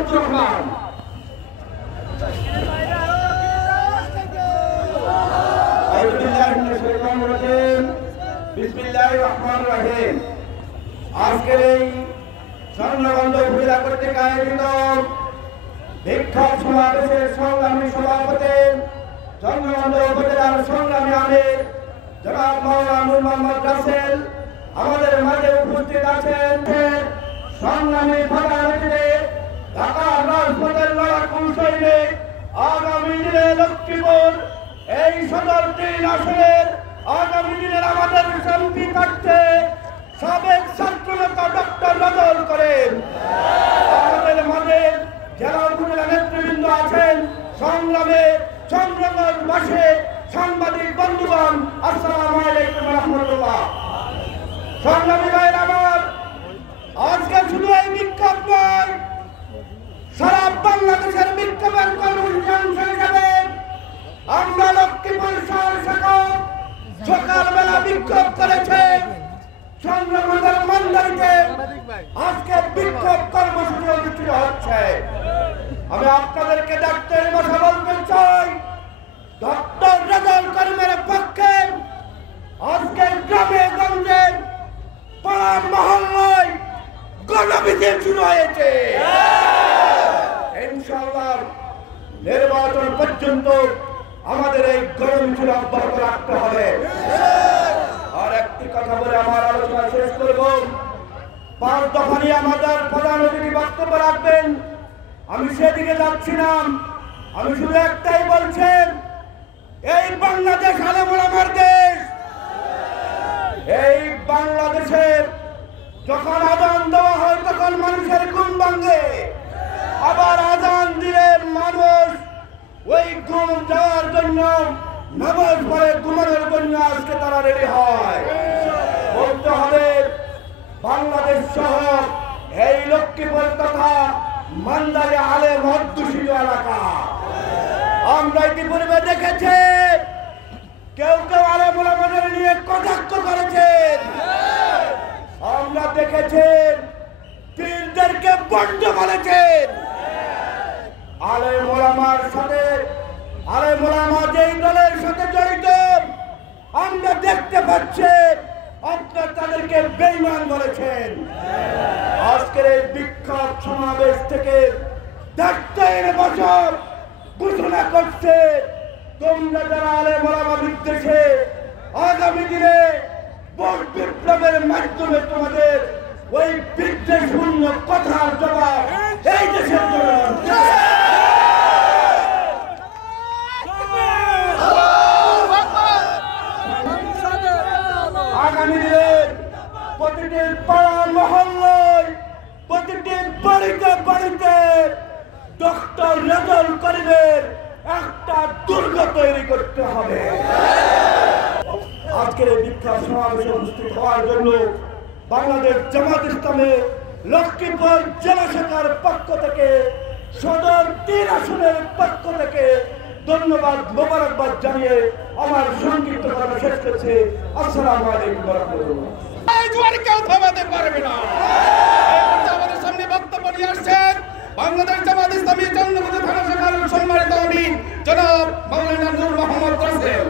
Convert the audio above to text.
মঞ্জুর রহমান। বিসমিল্লাহির রহমানির রহিম। আজকের এই স্বর্ণগঞ্জ উপজেলা কর্তৃক আয়োজিত বিক্ষোভ সমাবেশের সংগ্রামী সভাপতি, স্বর্ণগঞ্জ উপজেলার সংগ্রামী আমির জনাব মাওলানা নূর মোহাম্মদ রাসেল আমাদের মাঝে উপস্থিত আছেন। সংগ্রামী ভাগাভাগিতে ঢাকার রাজপথের লড়াকু সৈনিক, আগামী দিনে লক্ষ্মীপুর এই সদর 3 আসনের আগামী দিনের আমাদের শান্তি কাটতে সাবেক ছাত্রনেতা ডক্টর নজর করেন। আমাদের মাঝে জেলা উপজেলা নেতৃবৃন্দ আছেন। সংগ্রামে চন্দ্রগঞ্জ বাসে সাংবাদিক বন্ধুগণ, আসসালামু আলাইকুম রহমতুল্লাহ। সংগ্রামী ভাইয়ের আমার, আজকে শুধু এই বিক্ষোভ নয়, সারা বাংলাদেশের বিক্ষোভের কর্মসূচি অংশ হিসাবে আমরা লক্ষ্মীপুর শহর শাখা সকালবেলা বিক্ষোভ করেছে। চন্দ্রগঞ্জের মন্দিরে আজকে বিক্ষোভ কর্মসূচি অনুষ্ঠিত হচ্ছে। আমি আপনাদেরকে ডাক্তারের কথা বলতে চাই, ডক্টর রেজাউল করিমের পক্ষে আজকে গ্রামে গঞ্জে পাড়া মহল্লায় গণমিছিল শুরু হয়েছে। ইনশাআল্লাহ নির্বাচন পর্যন্ত আমাদের এই গণমিছিল অব্যাহত রাখতে হবে। আর একটি কথা বলে আমার আলোচনা শেষ করব। 5 দফা নিয়ে আমাদের প্রধান অতিথি বক্তব্য রাখবেন। আমি সেদিকে যাচ্ছি না, আমি শুধু একটাই বলছেন, এই বাংলাদেশ আলেম ওলামার দেশ। এই বাংলাদেশের যখন আজান দেওয়া হয় তখন মানুষের ঘুম ভাঙে, আবার আজান দিলে মানুষ ওই ঘুম যাওয়ার জন্য নামাজ পড়ে ঘুমানোর জন্য আজকে তারা রেডি হয়। বলতে হবে বাংলাদেশ সহ এই লক্ষ্মীপুর তথা মান্দারে আলেম অধ্যুষিত এলাকা। আমরা ইতিপূর্বে দেখেছি কেউ কেউ আলেম ওলামাদের নিয়ে কটাক্ষ করেছেন। আমরা দেখেছি পীরদেরকে বন্ধ বলেছেন। আলেম ওলামার সাথে, আলেম ওলামা যেই দলের সাথে জড়িত আমরা দেখতে পাচ্ছি আপনারা তাদেরকে বেঈমান বলেছেন। আজকের এই বিক্ষোভ সমাবেশ থেকে 3 বছর ঘোষণা করছে, তোমরা যারা আলেম ওলামা বিদ্বেষে আগামী দিনে ভোট বিপ্লবের মাধ্যমে তোমাদের ওই বিদ্বেষপূর্ণ কথার জবাব এই দেশের জনগণ আগামী দিনে প্রতিটি পাড়া মহল্লায়, প্রতিটি বাড়িতে বাড়িতে ডক্টর রেজাউল করিমের একটা দুর্গ তৈরি করতে হবে। আজকের এই বিক্ষোভ সমাবেশে উপস্থিত হওয়ার জন্য বাংলাদেশ জামাত ইসলামী লক্ষ্মীপুর জেলা শাখার পক্ষ থেকে, সদর 3 আসনের পক্ষ থেকে ধন্যবাদ, মোবারকবাদ জানিয়ে আমার সংক্ষিপ্ত কথা শেষ করছি। আসসালামু আলাইকুম ওয়া রাহমাতুল্লাহ। কেউ থামাতে পারবে না। আমাদের সামনে বক্তব্য নিয়ে আসছেন বাংলাদেশ জামাত ইসলামী চন্দ্রগঞ্জ থানা শাখার সম্মানিত আমির জনাব মাওলানা নূর মোহাম্মদ রাসেল।